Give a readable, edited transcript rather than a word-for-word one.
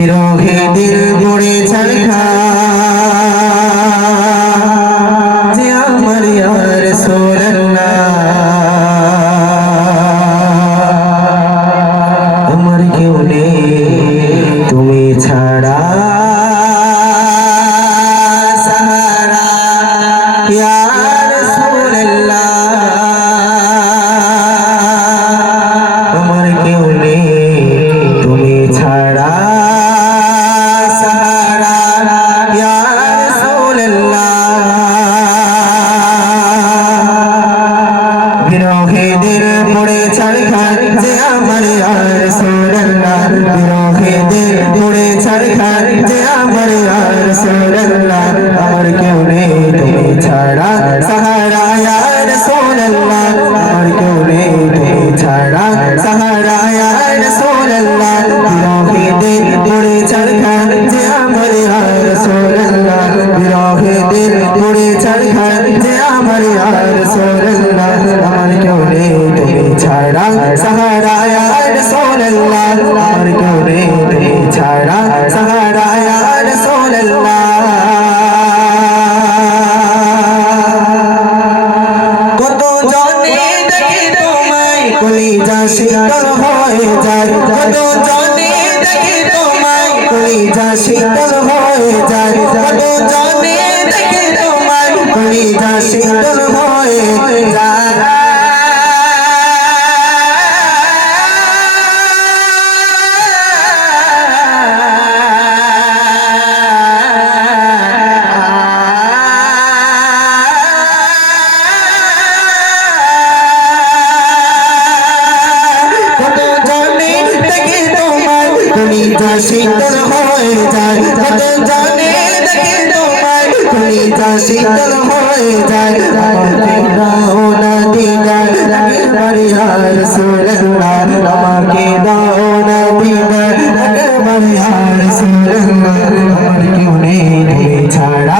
রহে দিল মোড়ে ছাড়খা যে আমার ইয়া রাসূলুল্লাহ আমার কেউ নেই তুমি ছাড়া সাহারা ইয়া রাসূলুল্লাহ আমার কেউ নেই তুমি ছাড়া বিরহেদের মোড়ে ছাড়খার যে আমার ইয়া রাসূলুল্লাহ বিরহেদের মোড়ে ছাড়খার যে আমার ইয়া রাসূলুল্লাহ আমার কেউ নেই তুমি ছাড়া সাহারা ইয়া রাসূলুল্লাহ আমার কেউ নেই তুমি ছাড়া সাহারা ইয়া রাসূলুল্লাহ বিরহেদের মোড়ে ছাড়খার যে আমার ইয়া রাসূলুল্লাহ বিরহেদের মোড়ে ছাড়খার যে আমার ইয়া রাসূলুল্লাহ আমার কেউ নেই তুমি ছাড়া সাহারা ইয়া রাসূলুল্লাহ আমার কেউ নেই তুমি ছাড়া সাহারা ইয়া রাসূলুল্লাহ কত জনে দেখে তোমায় কলিজা শীতল হয়ে যায় কত জনে দেখে তোমায় কলিজা শীতল হয়ে যায় কত জনে দেখে তোমায় কলিজা শীতল হয়ে যায় কলিজা শীতল হয়ে যায় কত জনে দেখে তোমায় কলিজা শীতল হয়ে যায় আমাকে দাও না দিদার একবার ইয়া রাসূলুল্লাহ আমাকে দাও না দিদার একবার ইয়া রাসূলুল্লাহ আমার কেউ নেই তুমি ছাড়া